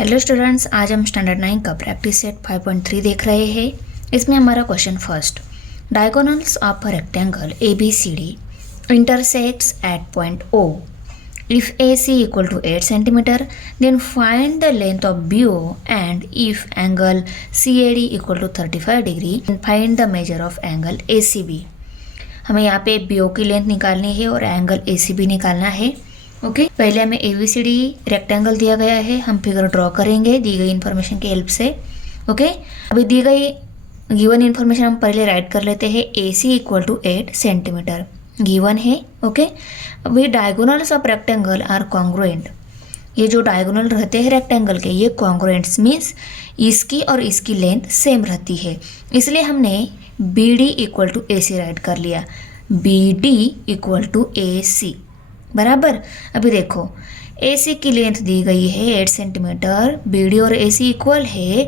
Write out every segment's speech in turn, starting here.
Hello students, आज हम standard 9 का प्रैक्टिस सेट 5.3 देख रहे हैं। इसमें हमारा question first, diagonals of a rectangle A B C D intersects at point O. If A C equal to 8 centimetre then find the length of B O, and if angle C A D equal to 35 degree find the measure of angle A C B. हमें यहाँ पे B O की length निकालनी है और angle A C B निकालना है। Okay, पहले हमें ABCD रेक्टेंगल दिया गया है, हम फिगर ड्रॉ करेंगे दी गई इन्फॉर्मेशन की हेल्प से। ओके, अभी दी गई गिवन इन्फॉर्मेशन हम पहले राइट कर लेते हैं। AC equal to 8 centimetre given है। ओके, अभी diagonals of rectangle are congruent. ये जो डायगोनल रहते हैं रेक्टेंगल के, ये कॉन्ग्रुएंट्स मीन्स इसकी और इसकी लेंथ सेम रहती है, इसलिए हमने BD equal to AC right कर लिया। BD इक्वल टू AC बराबर। अभी देखो, AC की लेंथ दी गई है 8 सेंटीमीटर, BD और AC इक्वल है,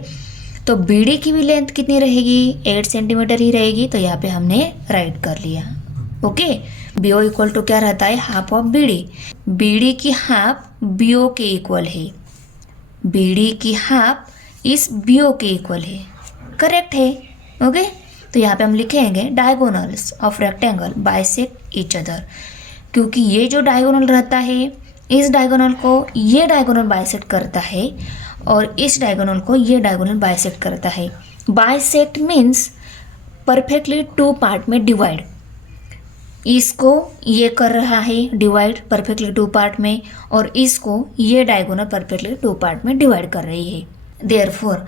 तो BD की भी लेंथ कितनी रहेगी? 8 सेंटीमीटर ही रहेगी, तो यहाँ पे हमने राइट कर लिया। ओके, BO इक्वल टू क्या रहता है? Half of BD। BD की हाफ BO के इक्वल है, BD की हाफ इस BO के इक्वल है। करेक्ट है। ओके, तो यहाँ पे हम लिखेंगे diagonals of rectangle bisect each other, क्योंकि ये जो डायगोनल रहता है इस डायगोनल को ये डायगोनल बाइसेक्ट करता है और इस डायगोनल को ये डायगोनल बाइसेक्ट करता है। Bisect means perfectly two part में डिवाइड। इसको ये कर रहा है डिवाइड परफेक्टली टू पार्ट में, और इसको ये डायगोनल परफेक्टली टू पार्ट में डिवाइड कर रही है। Therefore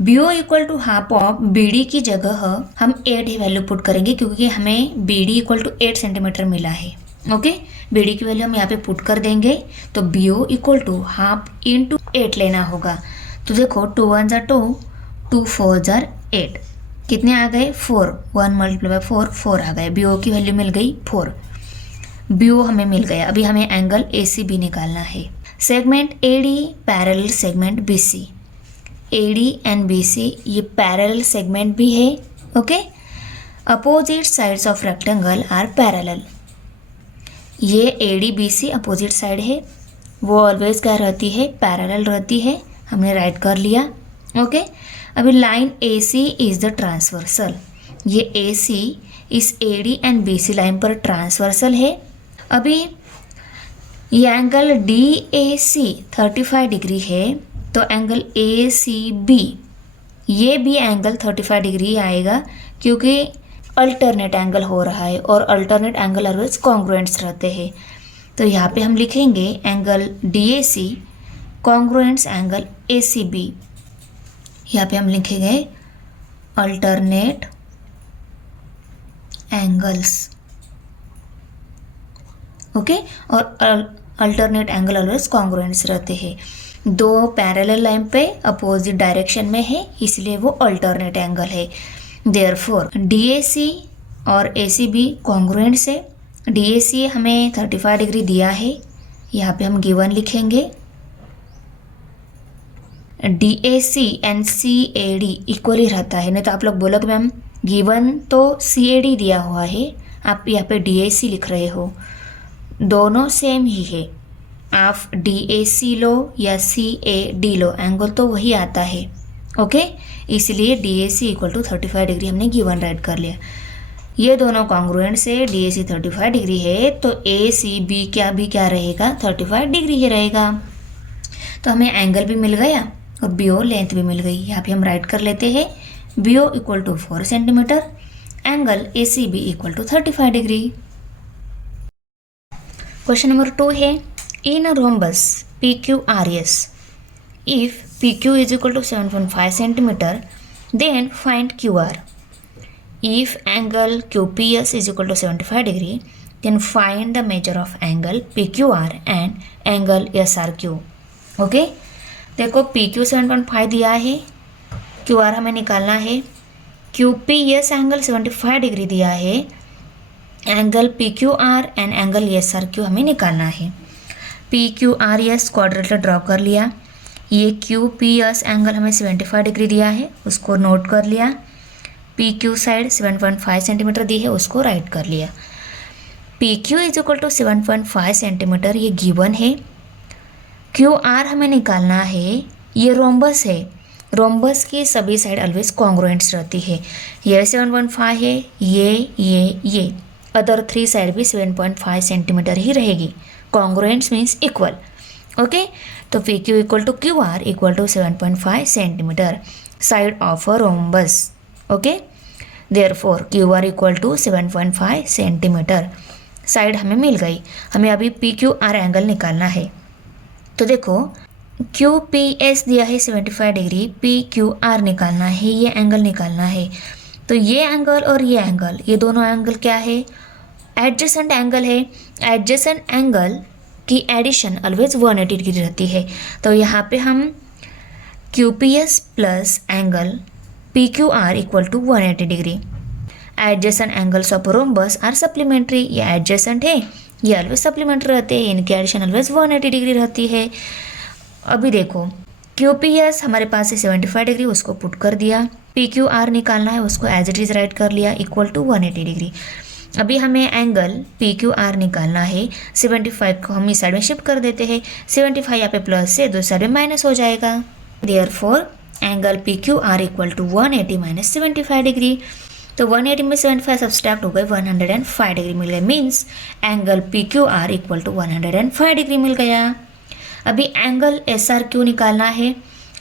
BO equal to half of BD की जगह हम 8 ही वैल्यू पुट करेंगे, क्योंकि हमें BD इक्वल टू 8 सेंटीमीटर मिला है। ओके, BD की वैल्यू हम यहाँ पे पुट कर देंगे, तो BO equal to half into 8 लेना होगा। तो देखो 2 1 जार 2, 2 4 जार 8, कितने आ गए? 4। 1 मल्टीप्लाई बाय 4, 4 आ गए। BO की वैल्यू मिल गई 4। BO हमें मिल गया। अभी हमें एंगल ACB निकालना है। Segment AD parallel segment BC। AD and BC ये पैरेलल सेगमेंट भी है। Okay, opposite sides of rectangle are parallel. ये AD BC अपोजिट साइड है, वो ऑलवेज क्या रहती है? पैरेलल रहती है। हमने राइट कर लिया। ओके, अभी line AC is the transversal. ये AC इस AD एंड BC लाइन पर ट्रांसवर्सल है। अभी ये एंगल DAC 35 डिग्री है, तो एंगल ACB ये भी एंगल 35 डिग्री आएगा, क्योंकि अल्टरनेट एंगल हो रहा है और अल्टरनेट एंगल ऑलवेज कॉन्ग्रुएंट्स रहते हैं। तो यहाँ पे हम लिखेंगे angle DAC congruents angle ACB। यहाँ पे हम लिखेंगे अल्टरनेट एंगल्स। ओके, और अल्टरनेट एंगल ऑलवेज कॉन्ग्रुएंट्स रहते हैं। दो पैरेलल लाइन पे अपोजिट डायरेक्शन में है, इसलिए वो अल्टरनेट एंगल है। देयरफॉर DAC और ACB कॉन्ग्रुएंट से। DAC हमें 35 डिग्री दिया है, यहाँ पे हम गिवन लिखेंगे। DAC एंड CAD इक्वल ही रहता है, नहीं तो आप लोग बोलोगे मैम गिवन तो CAD दिया हुआ है, आप यहाँ पे DAC लिख रहे हो। दोनों सेम ही है, आप DAC लो या CAD लो, एंगल तो वही आता है। ओके, इसलिए DAC इक्वल टू 35 डिग्री हमने गिवन राइट कर लिया। ये दोनों कॉन्ग्रुएंट से DAC 35 डिग्री है, तो ACB क्या रहेगा? 35 डिग्री ही रहेगा। तो हमें एंगल भी मिल गया और BO लेंथ भी मिल गई। यहाँ पे हम राइट कर लेते हैं BO equal to 4 centimetre, angle ACB equal to 35 degree. Question number 2 है, in a rhombus PQRS, if PQ is equal to 7.5 centimeter, then find QR. If angle QPS is equal to 75 degree, then find the measure of angle PQR and angle SRQ. Okay, देखो PQ 7.5 दिया है, QR हमें निकालना है। QPS angle 75 degree दिया है, angle PQR and angle SRQ हमें निकालना है। PQRS क्वाड्रेटर ड्रॉ कर लिया। ये QPS एंगल हमें 75 डिग्री दिया है, उसको नोट कर लिया। PQ साइड 7.5 सेंटीमीटर दी है, उसको राइट कर लिया। PQ is equal to 7.5 centimetre ये गिवन है। क्यू आर हमें निकालना है, ये रोम्बस है, रोम्बस की सभी साइड ऑलवेज कॉन्ग्रुएंट्स रहती है। ये 7.5 है, ये अदर 3 साइड भी 7.5 सेंटीमीटर ही रहेगी। Congruents means equal. ओके, तो P Q equal to Q R equal to 7.5 centimetre side of a rhombus. Okay, therefore Q R equal to 7.5 centimetre side हमें मिल गई। हमें अभी पी क्यू आर एंगल निकालना है। तो देखो क्यू पी एस दिया है 75 डिग्री, पी क्यू आर निकालना है, ये एंगल निकालना है। तो ये एंगल और ये एंगल, ये दोनों एंगल क्या है? एडजेसेंट एंगल है। एडजेसेंट एंगल की एडिशन ऑलवेज 180 डिग्री रहती है। तो यहाँ पे हम Q P S plus angle P Q R equal to 180 degree. Adjacent angles of rhombus are supplementary, ये एडजेसेंट है, ये ऑलवेज सप्लीमेंट्री रहते हैं, इनकी एडिशन ऑलवेज 180 डिग्री रहती है। अभी देखो क्यू पी एस हमारे पास है 75 डिग्री, उसको पुट कर दिया। पी क्यू आर निकालना है, उसको एज इट इज़ राइट कर लिया, इक्वल टू 180 डिग्री। अभी हमें एंगल पी क्यू आर निकालना है। 75 को हम इस साइड में शिफ्ट कर देते हैं, 75 यहाँ पे प्लस से दूसरी साइड में माइनस हो जाएगा। Therefore angle P Q R equal to 180 minus 75 degree. तो 180 में 75 सब्सट्रैक्ट हो गए, 105 डिग्री मिल गए। Means angle P Q R equal to 105 degree मिल गया। अभी एंगल एस आर क्यू निकालना है।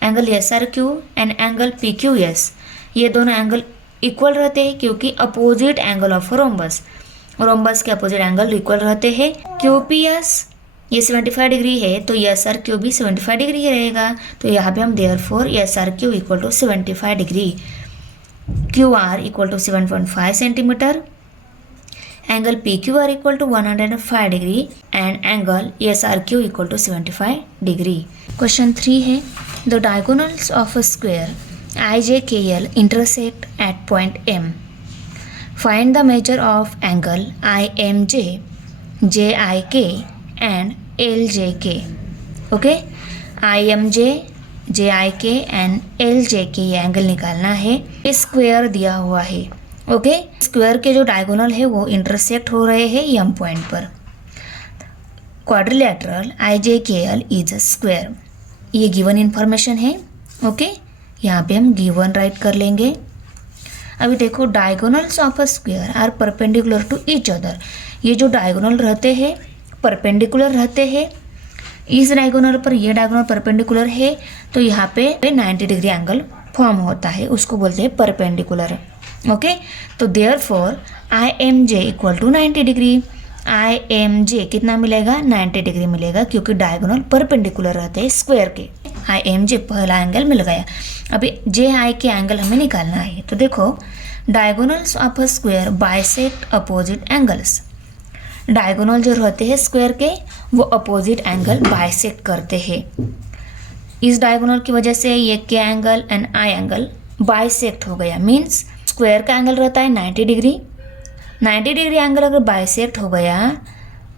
Angle S R Q and angle P Q S, ये दोनों एंगल इक्वल रहते हैं क्योंकि opposite angle of rhombus, rhombus के अपोजिट एंगल इक्वल रहते हैं। क्यू पी एस ये 75 डिग्री है, तो एस आर क्यू भी 75 डिग्री ही रहेगा। तो यहाँ पे हम therefore S R Q equal to 75 degree, Q R equal to 7.5 centimetre, angle P Q R equal to 105 degree and angle S R Q equal to 75 degree. Question 3 है, the diagonals of a square I J K L intersect at point M. Find the measure of angle I M J, J I K and L J के। Okay, I M J I K and L J के ये angle निकालना है। Square दिया हुआ है। Okay, square के जो डायगोनल है वो इंटरसेक्ट हो रहे हैं एम पॉइंट पर। Quadrilateral I J K L is a square, ये गिवन इन्फॉर्मेशन है। ओके, यहाँ पे हम गिवन राइट कर लेंगे। अभी देखो diagonals of a square are perpendicular to each other, ये जो डायगोनल रहते हैं परपेंडिकुलर रहते हैं। इस डायगोनल पर ये डायगोनल परपेंडिकुलर है, तो यहाँ पे 90 डिग्री एंगल फॉर्म होता है, उसको बोलते हैं परपेंडिकुलर। ओके, तो therefore I M J equal to 90 degree. I M J कितना मिलेगा? 90 डिग्री मिलेगा, क्योंकि डायगोनल परपेंडिकुलर रहते हैं स्क्वायर के। आई एम जे पहला एंगल मिल गया। अभी जे आई के एंगल हमें निकालना है। तो देखो diagonals of a square bisect opposite angles, diagonal जो रहते हैं स्क्वायर के वो अपोजिट एंगल बाइसेक्ट करते हैं। इस डायगोनल की वजह से ये K angle and I angle bisect हो गया। मीन्स स्क्वायर का एंगल रहता है 90 डिग्री, 90 डिग्री एंगल अगर बाइसेक्ट हो गया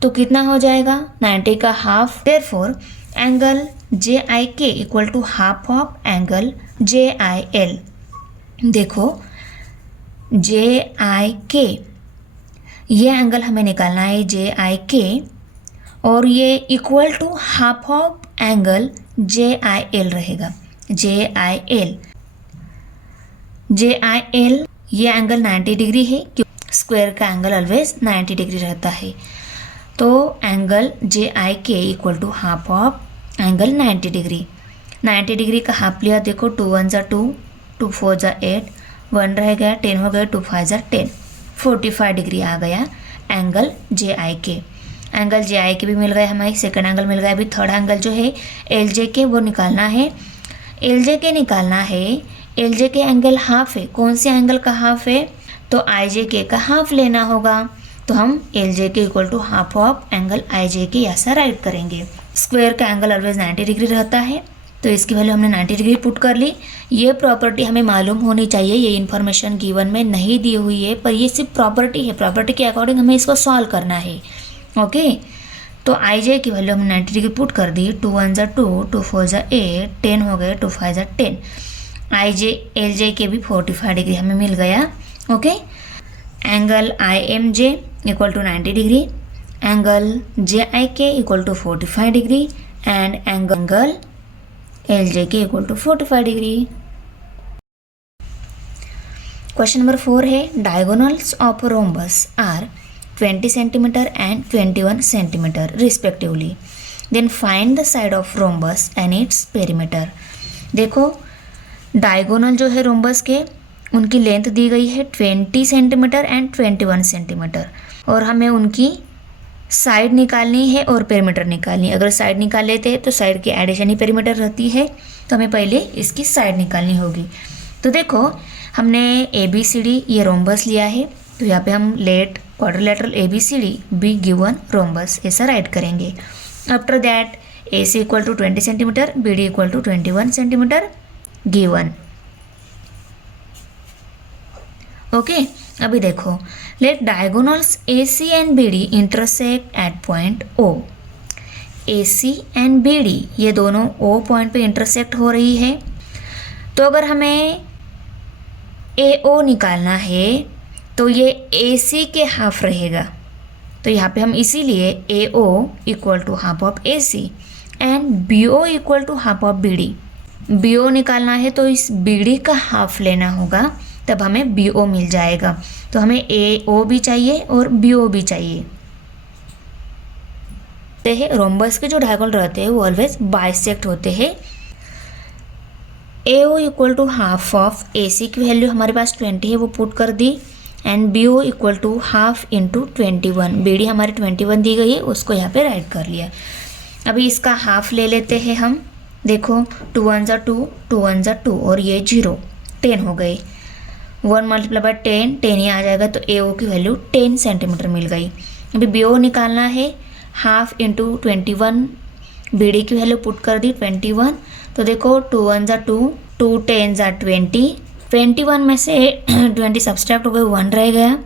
तो कितना हो जाएगा? 90 का half. Therefore angle J I K equal to half of angle J I L. देखो जे आई के ये एंगल हमें निकालना है जे आई के, और ये equal to half of angle J I L रहेगा। J I L, J I L ये एंगल 90 डिग्री है, क्योंकि स्क्वायर का एंगल ऑलवेज 90 डिग्री रहता है। तो angle J I K equal to half of angle 90 degree. 90 degree का half लिया, देखो 2 1 ज़ा 2, 2 4 ज़ा 8, 1 रह गया, 10 हो गया, 2 5 ज़ा 10, 45 डिग्री आ गया एंगल जे आई के। एंगल जे आई के भी मिल गया, हमारी सेकंड एंगल मिल गया। अभी थर्ड एंगल जो है एल जे के वो निकालना है। एल जे के निकालना है, एल जे के एंगल हाफ है। कौन से एंगल का हाफ है? तो आई जे के का हाफ लेना होगा। तो हम L J K equal to half of angle I J K ऐसा राइट करेंगे। स्क्वायर का एंगल ऑलवेज 90 डिग्री रहता है, तो इसकी वैल्यू हमने 90 डिग्री पुट कर ली। ये प्रॉपर्टी हमें मालूम होनी चाहिए, ये इन्फॉर्मेशन गिवन में नहीं दी हुई है, पर ये सिर्फ प्रॉपर्टी है। प्रॉपर्टी के अकॉर्डिंग हमें इसको सॉल्व करना है। ओके, तो आई जे की वैल्यू हमने 90 डिग्री पुट कर दी। 2 1 ज़ा 2, 2 4 ज़ा 8, 10 हो गए, 2 5 ज़ा 10। आई जे एल जे के भी 45 डिग्री हमें मिल गया। Okay, angle I M J equal to 90 degree, angle J I K equal to 45 degree and angle LJK equal to 45 degree. Question number 4 है diagonals of rhombus are 20 centimetre and 21 centimetre respectively, then find the side of rhombus and its perimeter. देखो diagonal जो है rhombus के उनकी length दी गई है 20 centimetre and 21 centimetre और हमें उनकी साइड निकालनी है और पेरीमीटर निकालनी है। अगर साइड निकाल लेते हैं तो साइड की एडिशन ही पेरीमीटर रहती है, तो हमें पहले इसकी साइड निकालनी होगी। तो देखो हमने ABCD ये रोम्बस लिया है, तो यहाँ पे हम let quadrilateral ABCD be given rhombus ऐसा राइट करेंगे। After that AC equal to 20 centimetre, BD equal to 21 centimetre given. Okay अभी देखो let diagonals AC and BD intersect at point O। AC and BD ये दोनों O point पे intersect हो रही है, तो अगर हमें AO निकालना है तो ये AC के हाफ रहेगा, तो यहाँ पे हम इसीलिए AO equal to half of AC and BO equal to half of BD। BO निकालना है तो इस BD का हाफ लेना होगा, तब हमें BO मिल जाएगा। तो हमें AO भी चाहिए और BO भी चाहिए। रोम्बस के जो डायगोनल रहते हैं वो ऑलवेज बाइसेक्ट होते हैं। AO equal to half of AC की वैल्यू हमारे पास 20 है, वो पुट कर दी, and BO equal to half into 21। BD हमारी 21 दी गई है, उसको यहाँ पे राइट कर लिया। अभी इसका हाफ ले लेते हैं हम। देखो 2 1 ज़ा 2, 2 1 ज़ा 2 और ये 0 10 हो गई। 1 मल्टीप्लाई बाय 10 ही आ जाएगा, तो AO की वैल्यू 10 सेंटीमीटर मिल गई। अभी BO निकालना है, हाफ इंटू 21, BD की वैल्यू पुट कर दी 21। तो देखो 2 1 ज़ा 2, 2 10 ज़ा 20, 21 में से 20 सब्सट्रैक्ट हो गए, 1 रह गया।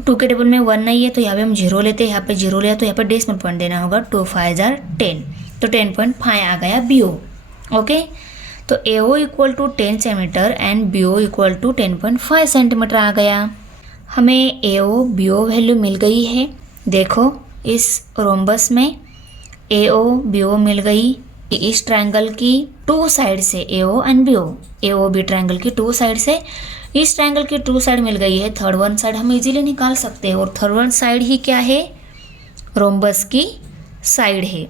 2 के टेबल में 1 नहीं है, तो यहाँ पे हम 0 लेते हैं, यहाँ पे 0 लिया तो यहाँ पे डेसिमल पॉइंट देना होगा। 2 5 ज़ा 10, तो 10.5 आ गया BO। ओके तो AO equal to 10 centimetre and BO equal to 10.5 centimetre आ गया। हमें AO BO वैल्यू मिल गई है। देखो इस रोम्बस में AO BO मिल गई। इस ट्रायंगल की 2 साइड से AO and BO, AOB triangle की 2 साइड से इस ट्रायंगल की 2 साइड मिल गई है। थर्ड वन साइड हम इजीली निकाल सकते हैं, और थर्ड वन साइड ही क्या है, रोम्बस की साइड है।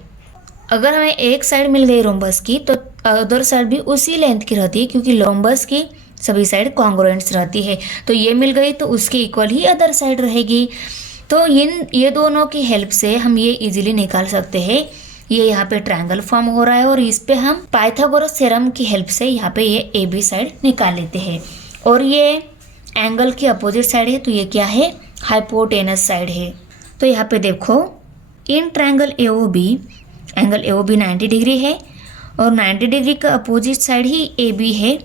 अगर हमें एक साइड मिल गई रोम्बस की तो अदर साइड भी उसी लेंथ की रहती है, क्योंकि रोम्बस की सभी साइड कॉन्ग्रुएंट्स रहती है। तो ये मिल गई तो उसके इक्वल ही अदर साइड रहेगी। तो ये दोनों की हेल्प से हम ये इजीली निकाल सकते हैं। ये यहाँ पे ट्रायंगल फॉर्म हो रहा है और इस पे हम पाइथागोरस थ्योरम की हेल्प से यहाँ पे ये AB साइड निकाल लेते हैं। और ये एंगल की अपोजिट साइड है, तो ये क्या है, हाइपोटेनस साइड है। तो यहाँ पे देखो in triangle AOB, angle AOB 90 degree है और 90 डिग्री का अपोजिट साइड ही AB है,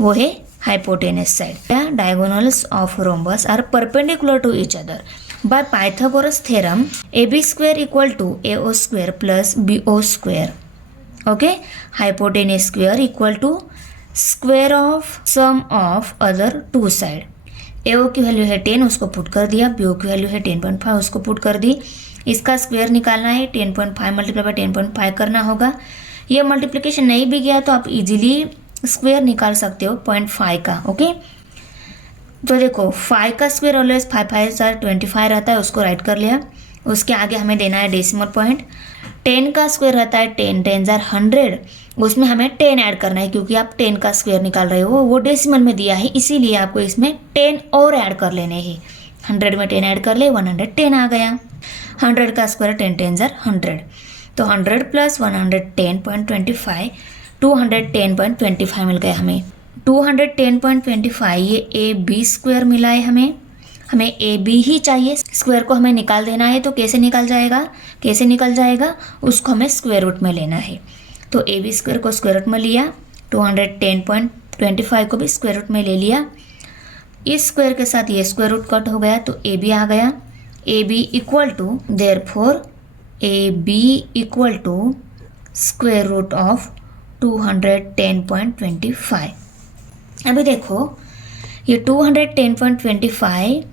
वो है hypotenuse side. Diagonals of rhombus are perpendicular to each other by Pythagoras theorem AB square equal to AO square plus BO square. Okay hypotenuse square equal to square of sum of other 2 side. AO की value है 10, उसको put कर दिया। BO की value है 10.5, उसको put कर दी। इसका स्क्वायर निकालना है, 10.5 मल्टीप्लाई बाय 10.5 करना होगा। ये मल्टीप्लिकेशन नहीं भी गया तो आप इजीली स्क्वायर निकाल सकते हो 0.5 का। ओके तो देखो 5 का स्क्वायर ऑलवेज 5 5 ज़ा 25 रहता है, उसको राइट कर लिया। उसके आगे हमें देना है डेसिमल पॉइंट। 10 का स्क्वायर रहता है 10 10 ज़ा 100, उसमें हमें 10 ऐड करना है, क्योंकि आप 10 का स्क्वायर निकाल रहे हो, वो डेसिमल में दिया है, इसीलिए आपको इसमें 10 और ऐड कर लेने हैं। 100 में 10 ऐड कर ले, 110 आ गया। 100 का स्क्वायर 10 10 ज़ा 100, तो 100 प्लस 110.25 210.25 मिल गया हमें। 210.25 ये AB स्क्वायर मिला है हमें AB ही चाहिए। स्क्वायर को हमें निकाल देना है, तो कैसे निकल जाएगा, उसको हमें स्क्वायर रूट में लेना है। तो AB स्क्वायर को स्क्वायर रूट में लिया, 210.25 को भी स्क्वायर रूट में ले लिया। इस स्क्वायर के साथ ये स्क्वायर रूट कट हो गया, तो AB आ गया। AB equal to therefore AB equal to square root of 210.25। अभी देखो ये 210.25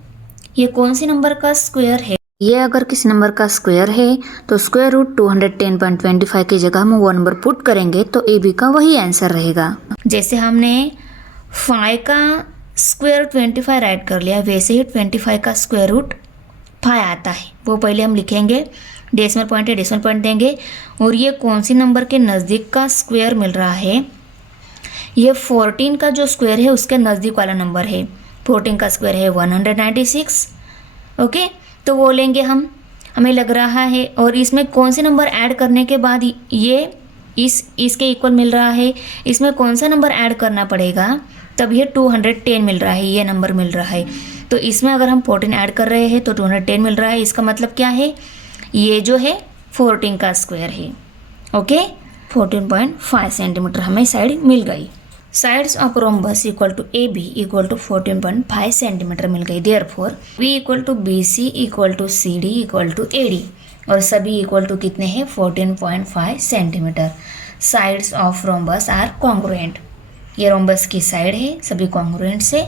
ये कौन सी नंबर का स्क्वायर है, ये अगर किसी नंबर का स्क्वायर है तो स्क्वायर रूट 210.25 की जगह हम वो नंबर पुट करेंगे तो ए बी का वही आंसर रहेगा। जैसे हमने 5 का स्क्वायर 25 राइट कर लिया, वैसे ही 25 का स्क्वायर रूट 5 आता है, वो पहले हम लिखेंगे। डेसिमल पॉइंट है, डेसिमल पॉइंट देंगे। और ये कौन सी नंबर के नज़दीक का स्क्वायर मिल रहा है, ये 14 का जो स्क्वायर है उसके नज़दीक वाला नंबर है। 14 का स्क्वायर है 196, ओके, तो वो लेंगे हम, हमें लग रहा है। और इसमें कौन से नंबर ऐड करने के बाद ये इसके इक्वल मिल रहा है, इसमें कौन सा नंबर ऐड करना पड़ेगा तब ये 210 मिल रहा है, ये नंबर मिल रहा है। तो इसमें अगर हम 14 ऐड कर रहे हैं तो 210 मिल रहा है। इसका मतलब क्या है, ये जो है 14 का स्क्वायर है, ओके। 14.5 सेंटीमीटर हमें साइड मिल गई। Sides of rhombus equal to A B equal to 14.5 centimetre मिल गई। Therefore B equal to B C equal to C D equal to A D, और सभी इक्वल टू कितने हैं 14.5 centimetre. Sides of rhombus are congruent, ये rhombus की side है, सभी कॉन्ग्रुएंट है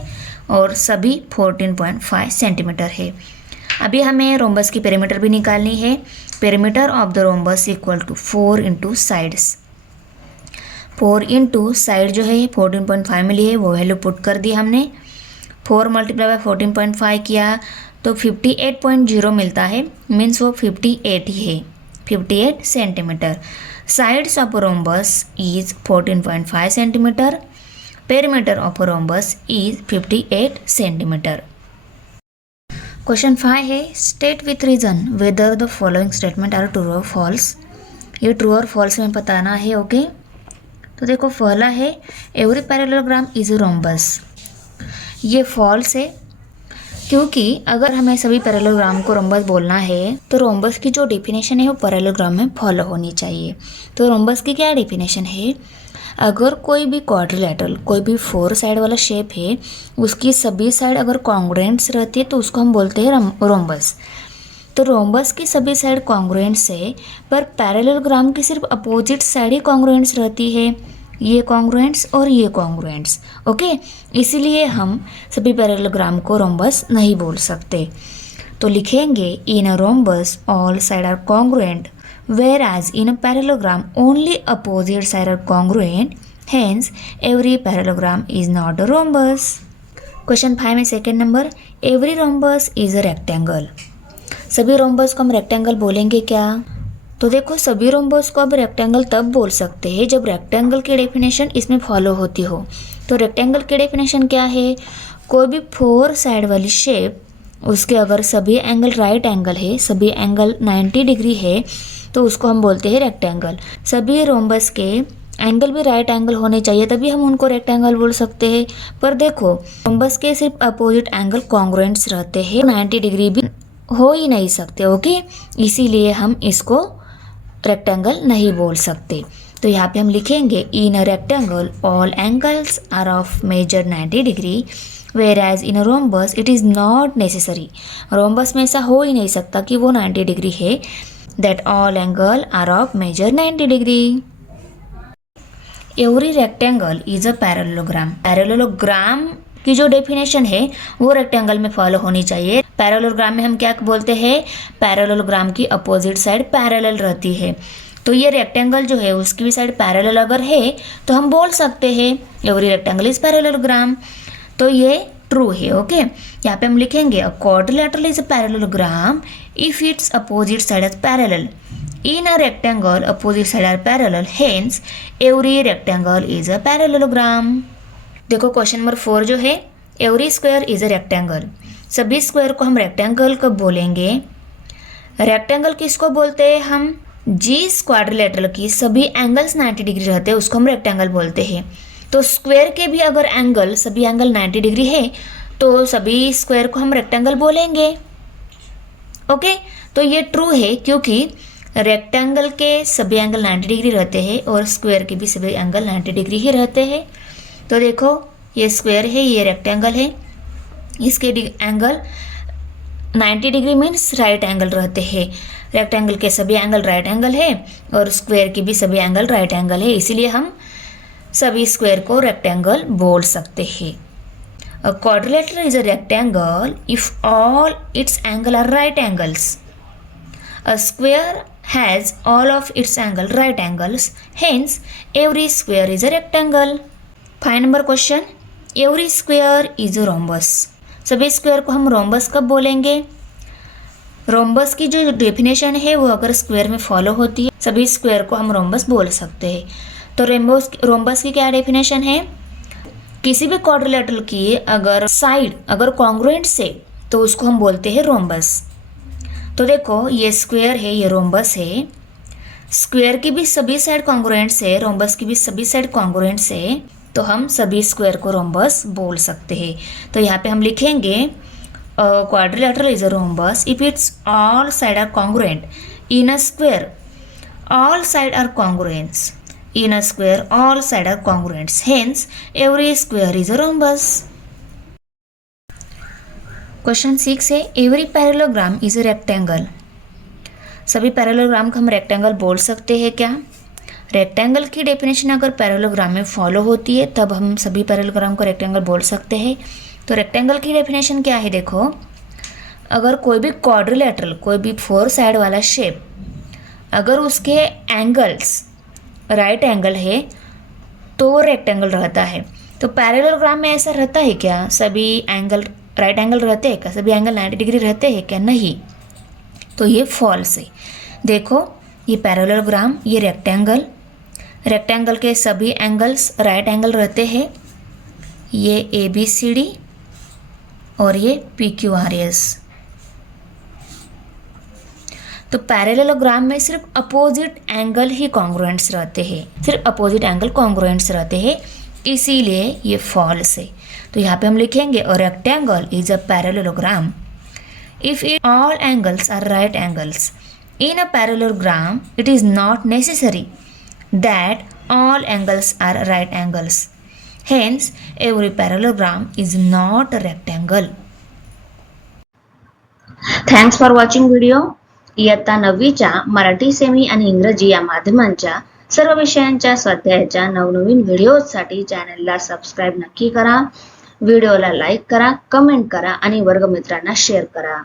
और सभी 14.5 सेंटीमीटर है। अभी हमें रोम्बस की पेरीमीटर भी निकालनी है। Perimeter of the rhombus equal to 4 into sides. 4 into side जो है 14.5 मिली है, वो वैल्यू पुट कर दी हमने। 4 मल्टीप्लाई बाय 14.5 किया तो 58.0 मिलता है, मीन्स वो 58 ही है, 58 centimetre. Sides of rhombus is 14.5 centimetre. Perimeter of rhombus is 58 centimetre. Question 5 है, state with reason whether the following statement are true और फॉल्स। ये ट्रू और फॉल्स में बताना है, ओके। तो देखो पहला है every parallelogram is a rhombus, ये फॉल्स है, क्योंकि अगर हमें सभी पैरेललोग्राम को रोम्बस बोलना है तो रोम्बस की जो डेफिनेशन है वो पैरेललोग्राम में फॉलो होनी चाहिए। तो रोम्बस की क्या डेफिनेशन है, अगर कोई भी क्वाड्रिलेटरल, कोई भी 4 साइड वाला शेप है, उसकी सभी साइड अगर कॉन्ग्रुएंट्स रहती है तो उसको हम बोलते हैं रोम्बस। तो रोम्बस की सभी साइड कॉन्ग्रुएंट्स है, पर पैरेललोग्राम की सिर्फ अपोजिट साइड ही कॉन्ग्रुएंट्स रहती है, ये कॉन्ग्रुएंट्स और ये कॉन्ग्रुएंट्स, ओके। इसीलिए हम सभी पैरेललोग्राम को रोम्बस नहीं बोल सकते। तो लिखेंगे in a rhombus all side are congruent, whereas in a parallelogram only opposite sides are congruent, hence every parallelogram is not a rhombus. Question 5 में second number, every rhombus is a rectangle. सभी rhombus को हम rectangle बोलेंगे क्या, तो देखो सभी rhombus को अब रेक्टेंगल तब बोल सकते हैं जब रेक्टेंगल की डेफिनेशन इसमें फॉलो होती हो। तो रेक्टेंगल की डेफिनेशन क्या है, कोई भी 4 साइड वाली शेप, उसके अगर सभी एंगल राइट एंगल है, सभी एंगल 90 डिग्री है, तो उसको हम बोलते हैं रेक्टेंगल। सभी रोम्बस के एंगल भी राइट एंगल होने चाहिए, तभी हम उनको रेक्टेंगल बोल सकते हैं। पर देखो रोम्बस के सिर्फ अपोजिट एंगल कॉन्ग्रुएंट्स रहते हैं, 90 डिग्री भी हो ही नहीं सकते, ओके। इसीलिए हम इसको रेक्टेंगल नहीं बोल सकते। तो यहाँ पे हम लिखेंगे in a rectangle all angles are of measure 90 degree, whereas in a rhombus it is not necessary। Rhombus में ऐसा हो ही नहीं सकता कि वो 90 डिग्री है, that all angle are of measure 90 degree। Every rectangle is a parallelogram। Parallelogram की जो डेफिनेशन है वो रेक्टेंगल में फॉलो होनी चाहिए। पैरेललोग्राम में हम क्या बोलते हैं, पैरेललोग्राम की अपोजिट साइड पैरेलल रहती है। तो ये रेक्टेंगल जो है उसकी भी साइड पैरेलल अगर है तो हम बोल सकते हैं एवरी रेक्टेंगल इज पैरेललोग्राम। तो ये ट्रू है, ओके। यहाँ पे हम लिखेंगे a quadrilateral is a parallelogram if its opposite side is parallel. In a rectangle opposite side are parallel, hence every rectangle is a parallelogram. देखो क्वेश्चन नंबर 4 जो है, every square is a rectangle. सभी square को हम rectangle कब बोलेंगे, rectangle किसको बोलते हैं हम, जिस क्वाड्रिलेटरल की सभी एंगल्स 90 डिग्री रहते हैं उसको हम रेक्टेंगल बोलते हैं। तो स्क्वायर के भी अगर एंगल, सभी एंगल 90 डिग्री है तो सभी स्क्वायर को हम रेक्टेंगल बोलेंगे, ओके। तो ये ट्रू है क्योंकि रेक्टेंगल के सभी एंगल 90 डिग्री रहते हैं और स्क्वायर के भी सभी एंगल 90 डिग्री ही रहते हैं। तो देखो ये स्क्वायर है, ये रेक्टेंगल है, इसके angle 90 degree means right angle रहते हैं। रेक्टेंगल के सभी एंगल राइट एंगल है और स्क्वायर के भी सभी एंगल राइट एंगल है, इसीलिए हम सभी स्क्वायर को रेक्टेंगल बोल सकते हैं। A quadrilateral is a rectangle if all its angle are right angles. A square has all of its angle right angles, hence every square is a rectangle. 5 number question, every square is a rhombus. सभी square को हम rhombus कब बोलेंगे? Rhombus की जो definition है वो अगर स्क्वायर में फॉलो होती है, सभी स्क्वायर को हम रोम्बस बोल सकते हैं. तो रोम्बस की क्या डेफिनेशन है? किसी भी क्वाड्रिलेटरल की अगर साइड अगर कॉन्ग्रुएंट से तो उसको हम बोलते हैं रोम्बस. तो देखो ये स्क्वायर है, ये रोम्बस है. स्क्वायर की भी सभी साइड कॉन्ग्रुएंट से, रोम्बस की भी सभी साइड कॉन्ग्रुएंट से, तो हम सभी स्क्वायर को रोम्बस बोल सकते हैं. तो यहाँ पे हम लिखेंगे quadrilateral is a rhombus if its all sides are congruent. In a square all sides are congruent. In a square all sides are congruent. Hence every square is a rhombus. Question 6 है, every parallelogram is a rectangle. सभी parallelogram को हम rectangle बोल सकते हैं क्या? Rectangle की definition अगर पैरेललोग्राम में फॉलो होती है तब हम सभी पैरेललोग्राम को रेक्टेंगल बोल सकते हैं. तो रेक्टेंगल की डेफिनेशन क्या है? देखो, अगर कोई भी क्वाड्रिलेटरल, कोई भी 4 साइड वाला शेप, अगर उसके एंगल्स राइट एंगल है तो वो रेक्टेंगल रहता है. तो पैरेललोग्राम में ऐसा रहता है क्या? सभी एंगल राइट एंगल रहते हैं क्या? सभी एंगल 90 डिग्री रहते हैं क्या? नहीं. तो ये फॉल्स है. देखो ये पैरेललोग्राम, ये रेक्टेंगल, रेक्टेंगल के सभी एंगल्स राइट एंगल रहते हैं. ये ABCD और ये PQRS. तो पैरेललोग्राम में सिर्फ अपोजिट एंगल ही कॉन्ग्रुएंट्स रहते हैं, सिर्फ अपोजिट एंगल कॉन्ग्रुएंट्स रहते हैं, इसीलिए ये फॉल्स है. तो यहाँ पे हम लिखेंगे a rectangle is a parallelogram if all angles are right angles. In a parallelogram it is not necessary that all angles are right angles. Hence, every parallelogram is not a rectangle. Thanks for watching video. इयत्ता 9वीच्या Marathi semi आणि इंग्रजी या माध्यमांच्या सर्व विषयांच्या स्वाध्यायाच्या नवनवीन व्हिडिओसाठी चॅनलला subscribe नक्की करा. व्हिडिओला लाईक करा, कमेंट करा आणि वर्गमित्रांना शेअर करा.